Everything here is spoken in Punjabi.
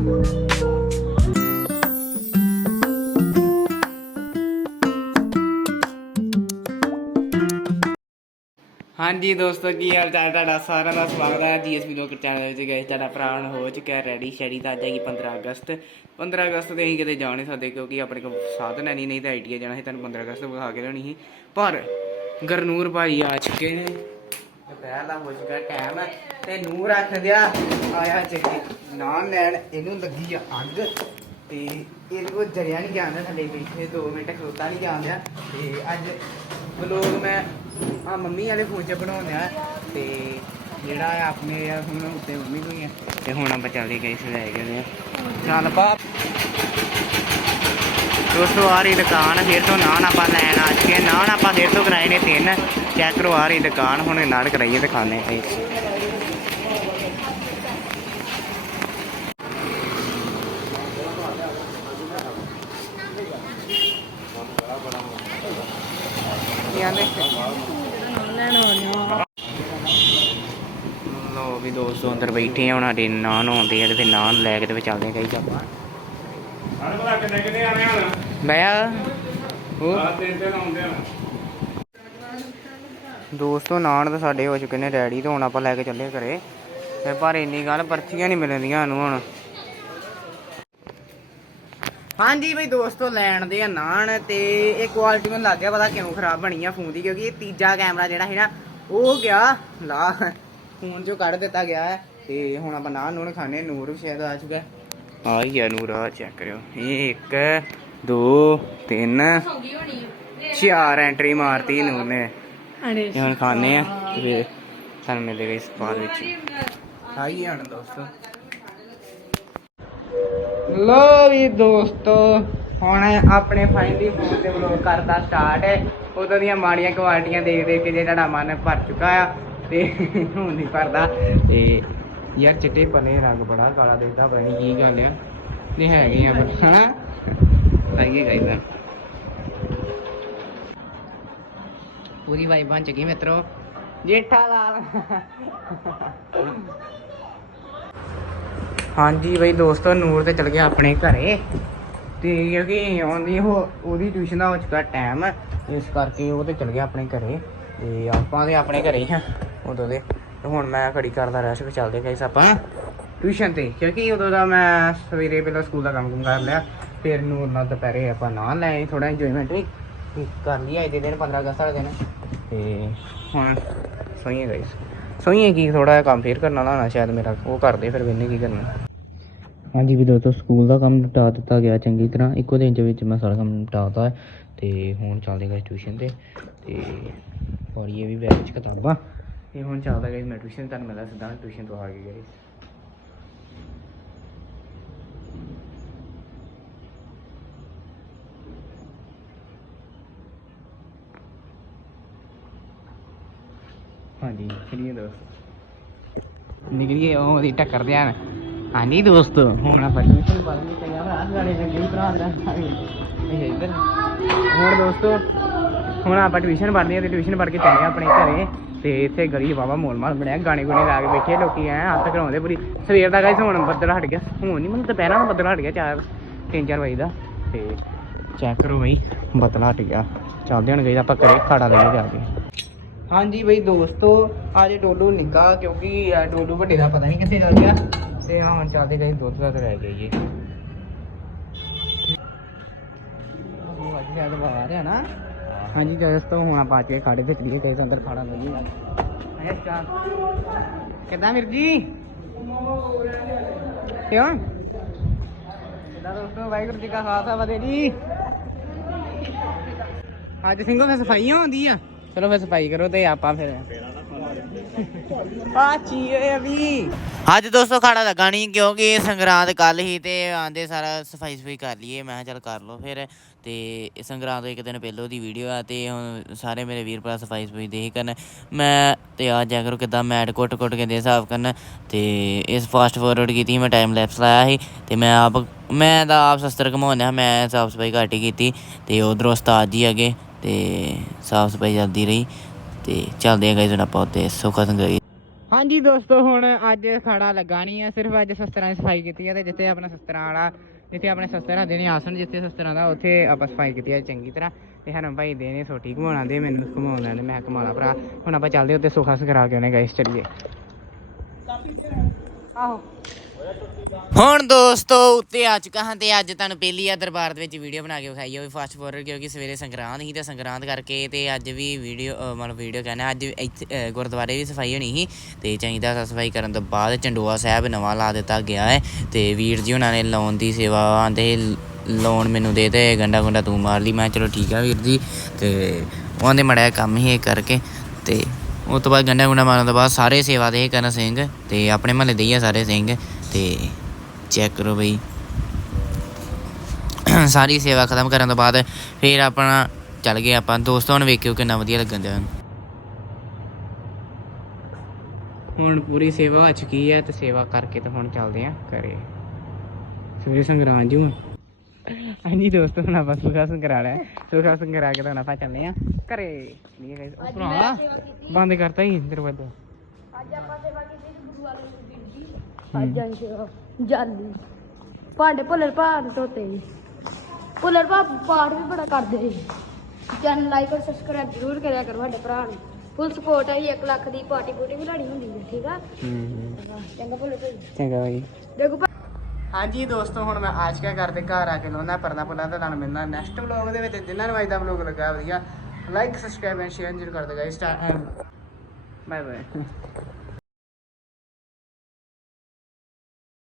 ਹਾਂਜੀ ਦੋਸਤੋ, ਕੀ ਹਾਲ ਚਾਲ? ਤੁਹਾਡਾ ਸਾਰਿਆਂ ਦਾ ਸਵਾਗਤ ਹੈ। ਜੀਐਸਪੀ ਲੋਕ ਚੈਨਲ ਵਿੱਚ ਗਏ। ਤੁਹਾਡਾ ਪ੍ਰਾਣ ਹੋ ਚੁੱਕਿਆ ਰੈਡੀ ਸ਼ੈਡੀ ਤਾਂ ਅੱਜ ਹੈਗੀ 15 ਅਗਸਤ। 15 ਅਗਸਤ ਤੇ ਅਸੀਂ ਕਿਤੇ ਜਾ ਨਹੀਂ ਸਕਦੇ ਕਿਉਂਕਿ ਆਪਣੇ ਕੋਲ ਸਾਧਨ ਹੈ ਨਹੀਂ ਨਹੀਂ ਤਾਂ ਆਈਡੀਆ ਜਾਣਾ ਸੀ। ਤੁਹਾਨੂੰ 15 ਅਗਸਤ ਵਿਖਾ ਕੇ ਲਿਆਉਣੀ ਸੀ। ਪਰ ਗਰਨੂਰ ਭਾਈ ਆ ਚੁੱਕੇ ਨੇ। ਦੁਪਹਿਰ ਦਾ ਹੋ ਚੁੱਕਾ ਟਾਈਮ ਤੇ ਨੂਰ ਰੱਖ ਦਿਆ ਆਇਆ ਚੱਕੀ ਨਾਂ ਲੈਣ, ਇਹਨੂੰ ਲੱਗੀ ਆ ਅੱਗ ਤੇ ਇਹਦੇ ਕੋਲ ਜਰਿਆ ਨਹੀਂ ਜਾਂਦਾ ਥੱਲੇ ਬੈਠੇ 2 ਮਿੰਟ ਖਲੋਤਾ ਨਹੀਂ ਜਾਂਦਾ ਤੇ ਅੱਜ ਵਲੋਗ ਮੈਂ ਆ ਮੰਮੀ ਵਾਲੇ ਫੋਨ 'ਚ ਬਣਾਉਂਦਾ ਤੇ ਜਿਹੜਾ ਆ ਆਪਣੇ ਆ ਹੁਣ ਉੱਤੇ ਮੰਮੀ ਕੋਈ ਆ, ਤੇ ਹੁਣ ਆਪਾਂ ਚੱਲਦੇ ਗਏ ਸੀ ਲੈ ਗਏ ਆ। ਚੱਲ ਬਾਪ ਦੋਸਤੋ ਆ ਰਹੀ ਦੁਕਾਨ ਫਿਰ ਤੋਂ ਨਾਨ ਆਪਾਂ ਲੈਣ ਆ ਹਾਂ। ਨਾਨ ਆਪਾਂ ਫਿਰ ਤੋਂ ਕਰਾਏ ਨੇ ਤਿੰਨ। ਚੈੱਕ ਕਰੋ ਆ ਰਹੀ ਦੁਕਾਨ ਹੁਣ ਨਾਲ ਕਰਾਈਏ ਤੇ ਖਾਣੇ ਆ ਲੋ ਵੀ ਦੋਸਤੋ ਅੰਦਰ ਬੈਠੇ ਆ ਹੁਣ ਸਾਡੇ ਨਾਨ ਆਉਂਦੇ ਆ ਤੇ ਫਿਰ ਨਾਨ ਲੈ ਕੇ ਤੇ ਚੱਲਦੇ ਆ ਕਈ ਆਪਾਂ ਸਾਰੇ ਪਤਾ ਕਿੰਨੇ ਕਿੰਨੇ ਆਣੇ ਹਨ ਮੈਂ ਦੋਸਤੋ ਨਾਨ ਤਾਂ ਸਾਡੇ ਹੋ ਚੁੱਕੇ ਨੇ ਰੈਡੀ ਤੇ ਹੁਣ ਆਪਾਂ ਲੈ ਕੇ ਚੱਲੇ ਘਰੇ। ਤੇ ਪਰ ਇੰਨੀ ਗੱਲ ਪਰਚੀਆਂ ਨਹੀਂ ਮਿਲਣਦੀਆਂ ਸਾਨੂੰ ਹੁਣ। ਹਾਂਜੀ ਬਈ ਦੋਸਤੋ, ਲੈਣ ਦੇ ਆ ਨਾਨ ਤੇ ਇਹ ਕੁਆਲਿਟੀ ਮੈਨੂੰ ਲੱਗ ਗਿਆ ਪਤਾ ਕਿਉਂ ਖਰਾਬ ਬਣੀ ਆ ਫੋਨ ਦੀ, ਕਿਉਂਕਿ ਇਹ ਤੀਜਾ ਕੈਮਰਾ ਜਿਹੜਾ ਸੀ ਨਾ, ਉਹ ਗਿਆ, ਲਾ ਫੋਨ ਚੋਂ ਕੱਢ ਦਿੱਤਾ ਗਿਆ ਹੈ। ਤੇ ਹੁਣ ਆਪਾਂ ਨਾਨ ਨੂਨ ਖਾਣੇ, ਨੂਰ ਸ਼ਾਇਦ ਆ ਚੁੱਕਾ ਆ ਹੀ ਆ ਨੂਰ ਆ ਚੈੱਕ ਕਰਿਓ। ਇਹ 1 2 3 ਚਾਰ ਐਂਟਰੀ ਮਾਰਤੀ ਨੂਰ ਨੇ। ਇਹ ਹੁਣ ਖਾਣੇ ਆ ਤੇ ਸਾਨੂੰ ਮਿਲੇਗਾ ਇਸ ਬਾਅਦ ਵਿੱਚ। ਆਈਏ ਹੁਣ ਦੋਸਤੋ। ਲੋ ਵੀ ਦੋਸਤੋ ਹੁਣ ਆਪਣੇ ਫਾਈਨਲੀ ਫੋਨ ਤੇ ਵਲੋਗ ਕਰਦਾ ਸਟਾਰਟ ਉਦੋਂ ਦੀਆਂ ਮਾੜੀਆਂ ਕੁਆਲਿਟੀਆਂ ਦੇਖ ਦੇਖ ਕੇ ਜੇ ਤੁਹਾਡਾ ਮਨ ਭਰ ਚੁੱਕਾ ਆ ਤੇ ਹੁਣ ਨਹੀਂ ਭਰਦਾ। ਤੇ ਯਾਰ ਚਿੱਟੇ ਪਨੇ ਰੰਗ ਬੜਾ ਕਾਲਾ ਦੇਖਦਾ ਪਤਾ ਨਹੀਂ ਕੀ ਗੱਲ ਆ। ਨਹੀਂ ਹੈਗੇ ਆ ਹਨਾ? ਸਹੀ ਗਾਈਦਾ ਪੂਰੀ ਵਾਈ ਬਣ ਚੁੱਕੀ ਮਿੱਤਰੋ। ਜੇਠਾ ਲਾਲ। ਹਾਂਜੀ ਬਈ ਦੋਸਤੋ ਨੂਰ ਤੇ ਚਲ ਗਿਆ ਆਪਣੇ ਘਰੇ। ਤੇ ਕਿਉਂਕਿ ਆਉਂਦੀ ਉਹ ਉਹਦੀ ਟਿਊਸ਼ਨ ਦਾ ਹੋ ਚੁੱਕਾ ਟਾਈਮ ਇਸ ਕਰਕੇ ਉਹ ਤੇ ਚਲ ਗਿਆ ਆਪਣੇ ਘਰੇ। ਤੇ ਆਪਾਂ ਤੇ ਆਪਣੇ ਘਰੇ ਹੀ ਉਦੋਂ ਦੇ। ਤੇ ਹੁਣ ਮੈਂ ਘੜੀ ਕਰਦਾ ਰੈਸਟ ਤੇ ਚੱਲਦੇ ਗਏ ਆਪਾਂ। ਟਿਊਸ਼ਨ ਤੇ ਕਿਉਂਕਿ ਉਦੋਂ ਦਾ ਮੈਂ ਸਵੇਰੇ ਪਹਿਲਾਂ ਸਕੂਲ ਦਾ ਕੰਮ ਕੁਮ ਕਰ ਲਿਆ। ਫਿਰ ਨੂਰ ਨਾਲ ਦੁਪਹਿਰੇ ਆਪਾਂ ਨਾਲ ਲੈ ਥੋੜਾ ਇੰਜੋਇਮੈਂਟ ਵੀ ਕਰ ਲਈ ਅੱਜ ਦੇ ਦਿਨ 15 ਅਗਸਤ ਵਾਲੇ ਦਿਨ। ਤੇ ਹੁਣ ਸੋਈਏ ਗਾਇਸ ਸੋਈਏ ਕੀ ਥੋੜਾ ਜਿਹਾ ਕੰਮ ਫੇਰ ਕਰਨਾ ਵਾਲਾ ਸ਼ਾਇਦ ਮੇਰਾ, ਉਹ ਕਰਦੇ ਫਿਰ ਮੈਨੇ ਕੀ ਕਰਨਾ। ਹਾਂਜੀ ਵੀ ਦੋਸਤੋ ਸਕੂਲ ਦਾ ਕੰਮ ਨਿਪਟਾ ਦਿੱਤਾ ਗਿਆ ਚੰਗੀ ਤਰ੍ਹਾਂ। ਇੱਕੋ ਦਿਨ ਦੇ ਵਿੱਚ ਮੈਂ ਸਾਰਾ ਕੰਮ ਨਿਪਟਾਤਾ। ਹੈ ਤੇ ਹੁਣ ਚੱਲਦੇ ਗਏ ਟਿਊਸ਼ਨ ਤੇ। ਤੇ ਪੜ੍ਹੀਏ ਵੀ ਬੈਗ ਵਿੱਚ ਕਿਤਾਬਾਂ। ਤੇ ਹੁਣ ਚੱਲਦਾ ਗਏ ਮੈਂ ਟਿਊਸ਼ਨ ਤੁਹਾਨੂੰ ਮਿਲਦਾ ਸਿੱਧਾ ਟਿਊਸ਼ਨ ਤੋਂ ਆ ਕੇ ਗਏ ਹਾਂਜੀ ਚਲਿਏ ਦੋਸਤ। ਨਿਕਲੀਏ, ਉਹ ਉਹਦੀ ਟੱਕਰ ਦੇ ਹਾਂਜੀ ਦੋਸਤੋ, ਹੁਣ ਆਪਾਂ ਟਿਊਸ਼ਨ ਪੜ੍ਹਨੀ ਤੇ ਯਾਰ ਆਹ ਗਾਣੇ ਲੱਗੇ ਭਰਾ ਦਾ। ਇਹ ਇੱਧਰ। ਹੁਣ ਦੋਸਤੋ, ਹੁਣ ਆਪਾਂ ਟਿਊਸ਼ਨ ਪੜ੍ਹਦੇ ਹੈ ਤੇ ਟਿਊਸ਼ਨ ਪੜ੍ਹ ਕੇ ਚੱਲੇ ਆਪਣੇ ਘਰੇ। ਤੇ ਇੱਥੇ ਗਲੀ ਵਾਵਾ ਮੋਲ ਮਾਲ ਬਣਿਆ। ਗਾਣੇ ਗੁਣੇ ਲਾ ਕੇ ਬੈਠੇ ਲੋਕੀ, ਐ ਹੱਥ ਕਰਾਉਂਦੇ ਪੂਰੀ। ਸਵੇਰ ਦਾ ਗਾਇਸ, ਹੁਣ ਬੱਦਲ ਹਟ ਗਿਆ। ਹੁਣ ਨਹੀਂ ਮੈਨੂੰ ਦੁਪਹਿਰਾਂ ਨੂੰ ਬੱਦਲ ਹਟ ਗਿਆ ਚਾਰ, ਤਿੰਨ, ਚਾਰ ਵਜੇ ਦਾ। ਤੇ ਚੈੱਕ ਕਰੋ ਬਈ, ਬੱਦਲ ਹਟ ਗਿਆ। ਚੱਲਦੇ ਹੁਣ ਗਏ ਆਪਾਂ ਘਰੇ, ਖਾੜਾ ਲਈਏ ਜਾ ਕੇ। ਹਾਂਜੀ ਬਈ ਦੋਸਤੋ, ਅੱਜ ਡੋਲੂ ਨਿੱਕਾ ਕਿਉਂਕਿ ਡੋਲੂ ਵੱਡੇ ਦਾ ਪਤਾ ਨਹੀਂ ਕਿੱਥੇ ਚਲ ਗਿਆ। ਤੇ ਹੁਣ ਚੱਲਦੇ ਗਏ ਦੁੱਧ ਦਾ ਰਹਿ ਗਏ ਜੀ ਉਹ ਅੱਜ ਸ਼ਾਇਦ ਬਾਹਰ ਹੈ ਨਾ। ਹਾਂਜੀ ਦੋਸਤੋ ਹੁਣ ਆਪਾਂ ਕੇ ਖਾੜੇ ਤੇ ਚਲੀਏ ਗਏ ਅੰਦਰ ਖਾੜਾ ਲਈਏ ਆਇਆ ਸਟਾਰ ਕਿੱਦਾਂ ਵੀਰ ਜੀ? ਕਿਉਂ? ਕਿੱਦਾਂ ਦੋਸਤੋ? ਵਾਹਿਗੁਰੂ ਜੀ ਕਾ ਖਾਲਸਾ ਫਤਿਹ ਜੀ। ਅੱਜ ਸਿੰਘੋ ਫਿਰ ਸਫਾਈਆਂ ਹੁੰਦੀ ਆ ਚਲੋ ਫਿਰ ਸਫ਼ਾਈ ਕਰੋ ਤੇ ਆਪਾਂ ਫਿਰ ਆ ਚੀਏ ਅਭੀ ਅੱਜ ਦੋਸਤੋ ਖਾਣਾ ਲੱਗਾ ਨਹੀਂ ਕਿਉਂਕਿ ਸੰਗਰਾਂਦ ਕੱਲ ਹੀ ਤੇ ਆਂਦੇ ਸਾਰਾ ਸਫ਼ਾਈ ਸਫ਼ਾਈ ਕਰ ਲਈਏ। ਮੈਂ ਕਿਹਾ ਚੱਲ ਕਰ ਲਓ ਫਿਰ। ਤੇ ਸੰਗਰਾਂਦ ਤੋਂ ਇੱਕ ਦਿਨ ਪਹਿਲੋਂ ਦੀ ਵੀਡੀਓ ਆ ਤੇ ਹੁਣ ਸਾਰੇ ਮੇਰੇ ਵੀਰ ਭਰਾ ਸਫ਼ਾਈ ਸਫ਼ਾਈ ਦੇ ਹੀ ਕਰਨ। ਮੈਂ ਤੇ ਆ ਜਾ ਕਰੋ ਕਿਦਾਂ ਮੈਟ ਕੁੱਟ ਕੁੱਟ ਕੇ ਦੇ ਹਿਸਾਬ ਕਰਨ। ਤੇ ਇਸ ਫਾਸਟ ਫਾਰਵਰਡ ਕੀਤੀ ਮੈਂ ਟਾਈਮ ਲੈਪਸ ਲਾਇਆ ਸੀ ਤੇ ਮੈਂ ਆਪ ਮੈਂ ਤਾਂ ਆਪ ਸ਼ਸਤਰ ਘਮਾਉਂਦਾ, ਮੈਂ ਸਾਫ਼ ਸਫ਼ਾਈ ਘੱਟ ਹੀ ਕੀਤੀ। ਤੇ ਉਧਰੋਂ ਉਸਤਾਦ ਜੀ ਅਗੇ ਤੇ ਸਾਫ਼ ਸਫ਼ਾਈ ਚੱਲਦੀ ਰਹੀ ਤੇ ਚੱਲਦੇ ਆ ਗਾਇਜ਼ ਹੁਣ ਆਪਾਂ ਉੱਤੇ ਸੁੱਖਾ ਸੰਗਈ ਹਾਂਜੀ ਦੋਸਤੋ, ਹੁਣ ਅੱਜ ਖੜਾ ਲੱਗਾ ਨਹੀਂ ਆ, ਸਿਰਫ ਅੱਜ ਸ਼ਸਤਰਾਂ ਦੀ ਸਫ਼ਾਈ ਕੀਤੀ ਹੈ ਤੇ ਜਿੱਥੇ ਆਪਣਾ ਸ਼ਸਤਰਾਂ ਵਾਲਾ, ਜਿੱਥੇ ਆਪਣੇ ਸ਼ਸਤਰਾਂ ਦੇ ਨੇ ਆਸਣ ਜਿੱਥੇ ਸ਼ਸਤਰਾਂ ਦਾ ਉੱਥੇ ਆਪਾਂ ਸਫ਼ਾਈ ਕੀਤੀ ਹੈ ਚੰਗੀ ਤਰ੍ਹਾਂ। ਤੇ ਹਰਮ ਭਾਈ ਦੇ ਨੇ ਸੋਟੀ ਘੁਮਾਉਣਾ, ਦੇ ਮੈਨੂੰ ਘੁਮਾਉਣ ਲੈਣੇ, ਮੈਂ ਕਿਹਾ ਘੁਮਾ ਭਰਾ। ਹੁਣ ਆਪਾਂ ਚੱਲਦੇ ਉੱਤੇ ਸੁੱਖਾ ਸੰਗਰਾ ਕੇ ਉਹਨੇ ਗਾਇਸ ਚਲੀਏ। ਆਹੋ। ਹੁਣ ਦੋਸਤੋ, ਉੱਤੇ ਆ ਚੁੱਕਾ ਹਾਂ ਤੇ ਅੱਜ ਤੁਹਾਨੂੰ ਪਹਿਲੀ ਆ ਦਰਬਾਰ ਦੇ ਵਿੱਚ ਵੀਡੀਓ ਬਣਾ ਕੇ ਵਿਖਾਈ ਆ ਵੀ ਫਾਸਟ ਫੋਰਵਰਡ ਕਿਉਂਕਿ ਸਵੇਰੇ ਸੰਗਰਾਂਦ ਸੀ ਤੇ ਸੰਗਰਾਂਦ ਕਰਕੇ ਤੇ ਅੱਜ ਵੀ ਵੀਡੀਓ ਮਤਲਬ ਵੀਡੀਓ ਕਹਿੰਦਾ ਅੱਜ ਇੱਥੇ ਗੁਰਦੁਆਰੇ ਵੀ ਸਫ਼ਾਈ ਹੋਣੀ ਸੀ ਤੇ ਚਾਹੀਦਾ ਸਫ਼ਾਈ ਕਰਨ ਤੋਂ ਬਾਅਦ ਚੰਡੋਆ ਸਾਹਿਬ ਨਵਾਂ ਲਾ ਦਿੱਤਾ ਗਿਆ ਹੈ ਤੇ ਵੀਰ ਜੀ ਉਹਨਾਂ ਨੇ ਲਾਉਣ ਦੀ ਸੇਵਾ ਆਂਦੇ ਲੋਨ ਮੈਨੂੰ ਦੇ ਦੇ ਗੰਡਾ ਗੁੰਡਾ ਤੂੰ ਮਾਰ ਲਈ। ਮੈਂ ਕਿਹਾ ਚਲੋ ਠੀਕ ਆ ਵੀਰ ਜੀ ਤੇ ਉਹਦੇ ਮੜਿਆ ਕੰਮ ਹੀ ਇਹ ਕਰਕੇ ਤੇ ਉਸ ਤੋਂ ਬਾਅਦ ਗੰਡਾ ਗੁੰਡਾ ਮਾਰਨ ਤੋਂ ਬਾਅਦ ਸਾਰੇ ਸੇਵਾ ਦੇ ਕਰਨ ਸਿੰਘ ਤੇ ਆਪਣੇ ਮਹੱਲੇ ਦੇ ਹੀ ਆ ਸਾਰੇ ਸਿੰਘ ਤੇ ਚੈੱਕ ਕਰੋ ਬਈ। ਸਾਰੀ ਸੇਵਾ ਖਤਮ ਕਰਨ ਤੋਂ ਬਾਅਦ ਫਿਰ ਆਪਣਾ ਚੱਲ ਗਏ ਆਪਾਂ। ਦੋਸਤਾਂ ਨੂੰ ਵੇਖਿਓ ਕਿੰਨਾ ਵਧੀਆ ਲੱਗਣ ਦਿਆ। ਹੁਣ ਪੂਰੀ ਸੇਵਾ ਹੋ ਚੁੱਕੀ ਹੈ ਤੇ ਸੇਵਾ ਕਰਕੇ ਤਾਂ ਹੁਣ ਚੱਲਦੇ ਆ ਘਰੇ। ਸਵੇਰੇ ਸੰਗਰਾਂਦ ਜੀ ਹੁਣ। ਹਾਂਜੀ ਦੋਸਤੋ ਹੁਣ ਆਪਾਂ ਸੁਖਾ ਸੰਗਰਾ ਲਿਆ ਸੁਖਾ ਸੰਗਰਾ ਕੇ ਤਾਂ ਹੁਣ ਆਪਾਂ ਚੱਲਦੇ ਆ ਘਰੇ। ਨਹੀਂ ਗਾਇਸ ਉਹ ਭਰਾ ਬੰਦ ਕਰਤਾ ਹੀ ਦਰਵਾਜ਼ਾ। ਅੱਜ ਆਪਾਂ ਸੇਵਾ ਕੀਤੀ ਸੀ ਗੁਰੂ ਵਾਲੇ ਦੀ। ਅੱਜ ਆਈ ਸੇਵਾ। ਜਾਲੀ। ਭਾਂਡੇ ਭੁੱਲਰ ਭਾਂਡ ਧੋਤੇ ਜੀ ਭੁੱਲਰ ਭਾ ਪਾਠ ਵੀ ਬੜਾ ਕਰਦੇ ਜੀ ਚੈਨਲ ਲਾਈਕ ਔਰ ਸਬਸਕ੍ਰਾਈਬ ਜ਼ਰੂਰ ਕਰਿਆ ਕਰੋ ਸਾਡੇ ਭਰਾ ਨੂੰ। ਫੁੱਲ ਸਪੋਰਟ ਹੈ ਜੀ 1 ਲੱਖ ਦੀ ਪਾਰਟੀ ਪੂਟੀ ਵੀ ਲਾਣੀ ਹੁੰਦੀ ਹੈ ਠੀਕ ਆ? ਹੂੰ। ਚੰਗਾ ਭੁੱਲਰ ਭਾਈ। ਚੰਗਾ ਬਾਈ। ਦੇਖੋ ਹਾਂਜੀ ਦੋਸਤੋ, ਹੁਣ ਮੈਂ ਆਜ ਕਿਆ ਕਰਦੇ ਘਰ ਆ ਕੇ ਲਾਉਣਾ ਪਰਨਾ ਪੁਲਾ ਤਾਂ ਤੁਹਾਨੂੰ ਮਿਲਣਾ ਨੈਕਸਟ ਵਲੌਗ ਦੇ ਵਿੱਚ। ਜਿਨ੍ਹਾਂ ਨੂੰ ਅੱਜ ਦਾ ਵਲੌਗ ਲੱਗਾ ਵਧੀਆ ਲਾਈਕ ਸਬਸਕ੍ਰਾਈਬ ਐਂਡ ਸ਼ੇਅਰ ਜ਼ਰੂਰ ਕਰ ਦਿਓ ਗਾਇਸ ਬਾਏ ਬਾਏ